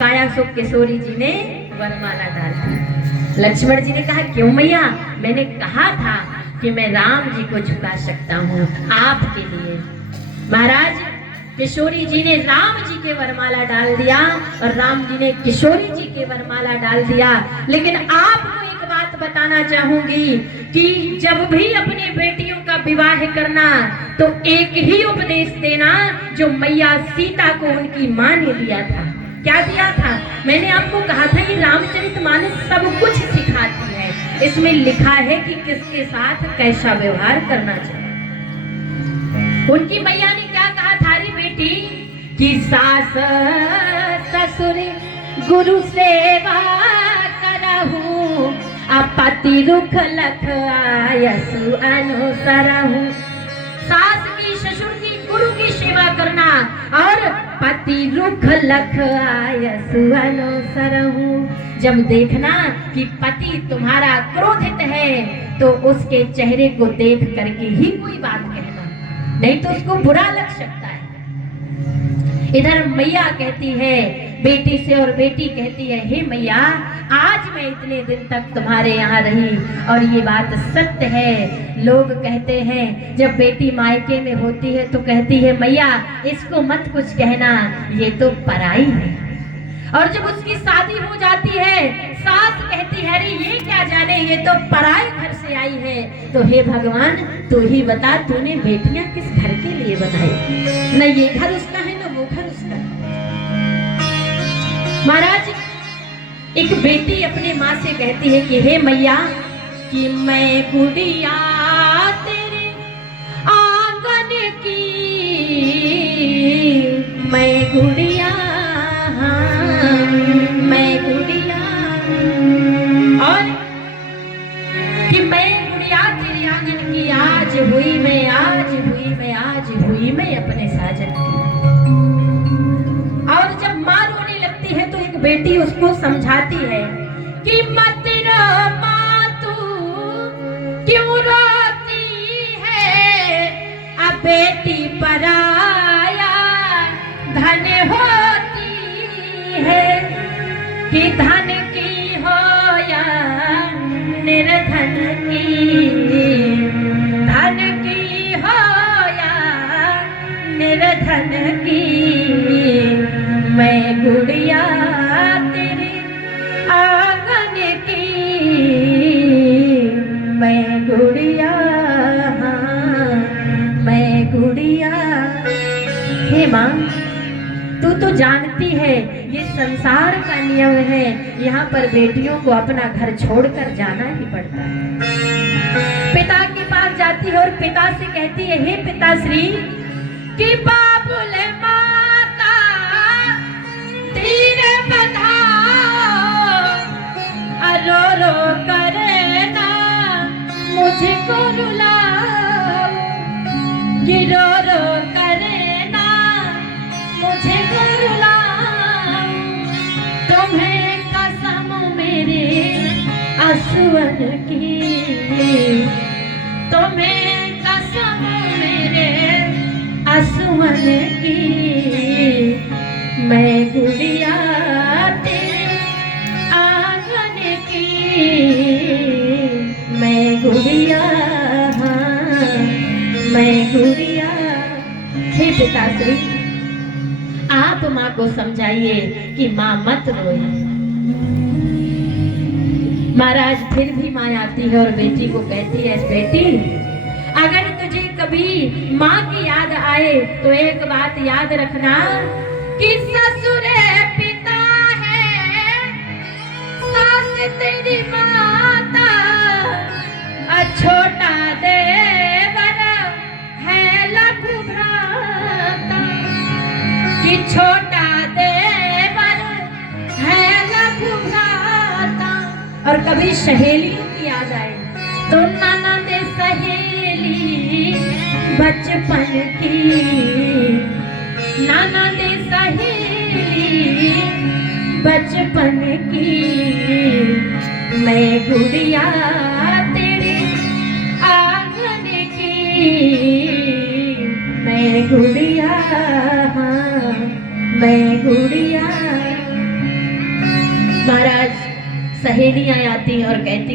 काया सो किशोरी जी ने वरमाला डाल दी। लक्ष्मण जी ने कहा क्यों मैया, मैंने कहा था कि मैं राम जी को झुका सकता हूँ आपके लिए। महाराज किशोरी जी ने राम जी के वरमाला डाल दिया और राम जी ने किशोरी जी के वरमाला डाल दिया। लेकिन आपको एक बात बताना चाहूंगी कि जब भी अपनी बेटियों का विवाह करना तो एक ही उपदेश देना जो मैया सीता को उनकी माँ ने दिया था। क्या दिया था? मैंने आपको कहा था ये रामचरितमानस सब कुछ सिखाती है। इसमें लिखा है कि किसके साथ कैसा व्यवहार करना चाहिए। उनकी मैया ने क्या कहा था रे बेटी कि सास ससुर गुरु सेवा करहूं, पति रुख लख आयसु अनुसरहूं। सास की, ससुर की, गुरु की सेवा करना और पति रुख लख आयसु अनुसरहूं। जब देखना कि पति तुम्हारा क्रोधित है तो उसके चेहरे को देख करके ही कोई बात कहना, नहीं तो उसको बुरा लग सकता है। इधर मैया कहती है बेटी से और बेटी कहती है हे मैया, आज मैं इतने दिन तक तुम्हारे यहाँ रही और ये बात सत्य है। लोग कहते हैं जब बेटी मायके में होती है तो कहती है मैया इसको मत कुछ कहना, ये तो पराई है। और जब उसकी शादी हो जाती है सास कहती है अरे ये क्या जाने, ये तो पराए घर से आई है। तो हे भगवान तू ही बता, तूने बेटियां किस घर के लिए बनाई? न ये घर उसका है न वो घर उसका। महाराज एक बेटी अपने माँ से कहती है कि हे मैया कि मैं गुड़िया तेरे आंगन की, मैं गुड़िया, मैं गुड़िया, और कि मैं गुड़िया तेरे आंगन की, आज हुई मैं, आज हुई मैं, आज हुई मैं अपने साजन की। और जब माँ रोने लगती है तो एक बेटी उसको समझाती है कि मत रो माँ तू क्यों रोती है, अब बेटी पराया धन होती है, कि धन की हो या निर्धन की, धन की हो या निर्धन की, मैं गुड़िया तेरे आंगन की, मैं गुड़िया, मैं गुड़िया। हे माँ तू तो जानती है ये संसार का नियम है, यहाँ पर बेटियों को अपना घर छोड़कर जाना ही पड़ता है। पिता के पास जाती है और पिता से कहती है हे पिताश्री कि बाबुल माता तीर बधाओ, रो रो करना मुझको रुलाओ, कि रो रो करना मुझको रुलाओ, तुम्हें कसम मेरे असुवन की, तुम्हें कसम मेरे असुवन की, मैं गुड़िया तेरे आंगन की, मैं गुड़िया, मैं गुड़िया। हे पिताश्री आप माँ को समझाइए कि माँ मत रोए। महाराज फिर भी माँ आती है और बेटी को कहती है बेटी अगर तुझे कभी माँ की याद आए तो एक बात याद रखना कि ससुर पिता है, सास तेरी माता, छोटा देवर है लघु भ्राता, कि छोटा देवर है लघु भ्राता। और कभी सहेलियों की याद आए तो ननद सहेली बचपन की, ननद सहेली बचपन की, मैं गुड़िया तेरे आंगन की, मैं गुड़िया, मैं गुड़िया। सहेलियां आती हैं और कहती